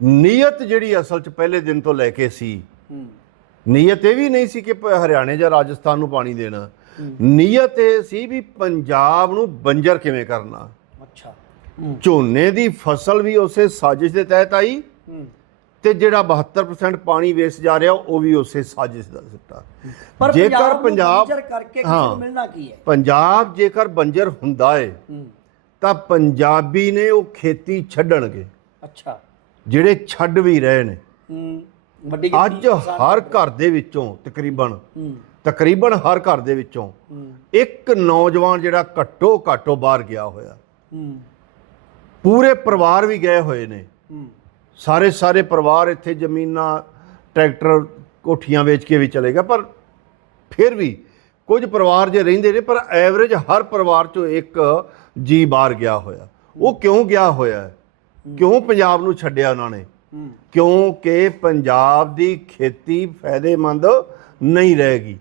ਨੀਅਤ ਜਿਹੜੀ ਅਸਲ 'ਚ ਪਹਿਲੇ ਦਿਨ ਤੋਂ ਲੈ ਕੇ ਸੀ ਨੀਅਤ ਇਹ ਵੀ ਨਹੀਂ ਸੀ ਕਿ ਹਰਿਆਣੇ ਜਾਂ ਰਾਜਸਥਾਨ ਨੂੰ ਪਾਣੀ ਦੇਣਾ। ਨੀਅਤ ਇਹ ਸੀ ਵੀ ਪੰਜਾਬ ਨੂੰ ਬੰਜਰ ਕਿਵੇਂ ਕਰਨਾ। ਅੱਛਾ। ਝੋਨੇ ਦੀ ਫਸਲ ਵੀ ਉਸੇ ਸਾਜ਼ਿਸ਼ ਦੇ ਤਹਿਤ ਆਈ ਤੇ ਜਿਹੜਾ 72% ਪਾਣੀ ਵੇਸਟ ਜਾ ਰਿਹਾ ਉਹ ਵੀ ਉਸੇ ਸਾਜ਼ਿਸ਼ ਦਾ ਸਿੱਟਾ। ਪਰ ਜੇਕਰ ਪੰਜਾਬ ਪੰਜਾਬ ਪੰਜਾਬ ਕਰਕੇ ਕਿਸੇ ਹਾਂ। ਨੂੰ ਮਿਲਣਾ ਕੀ ਹੈ? ਪੰਜਾਬ ਜੇਕਰ ਬੰਜਰ ਹੁੰਦਾ ਏ ਤਾਂ ਪੰਜਾਬੀ ਨੇ ਉਹ ਖੇਤੀ ਛੱਡਣਗੇ। ਅੱਛਾ। ਜਿਹੜੇ ਛੱਡ ਵੀ ਰਹੇ ਨੇ। ਵੱਡੀ ਅੱਜ ਹਰ ਘਰ ਦੇ ਵਿੱਚੋਂ ਤਕਰੀਬਨ ਤਕਰੀਬਨ ਹਰ ਘਰ ਦੇ ਵਿੱਚੋਂ ਇੱਕ ਨੌਜਵਾਨ ਜਿਹੜਾ ਘੱਟੋ ਘੱਟੋ ਬਾਹਰ ਗਿਆ ਹੋਇਆ। ਪੂਰੇ ਪਰਿਵਾਰ ਵੀ ਗਏ ਹੋਏ ਨੇ। ਸਾਰੇ ਸਾਰੇ ਪਰਿਵਾਰ ਇੱਥੇ ਜ਼ਮੀਨਾਂ ਟਰੈਕਟਰ ਕੋਠੀਆਂ ਵੇਚ ਕੇ ਵੀ ਚਲੇਗਾ ਪਰ ਫਿਰ ਵੀ ਕੁਝ ਪਰਿਵਾਰ ਜੇ ਰਹਿੰਦੇ ਨੇ ਪਰ ਐਵਰੇਜ ਹਰ ਪਰਿਵਾਰ ਚੋਂ ਇੱਕ ਜੀ ਬਾਹਰ ਗਿਆ ਹੋਇਆ। ਉਹ ਕਿਉਂ ਗਿਆ ਹੋਇਆ? ਹੈ? ਕਿਉਂ ਪੰਜਾਬ ਨੂੰ ਛੱਡਿਆ ਉਹਨਾਂ ਨੇ? ਕਿਉਂਕਿ ਪੰਜਾਬ ਦੀ ਖੇਤੀ ਫਾਇਦੇਮੰਦ ਨਹੀਂ ਰਹੇਗੀ।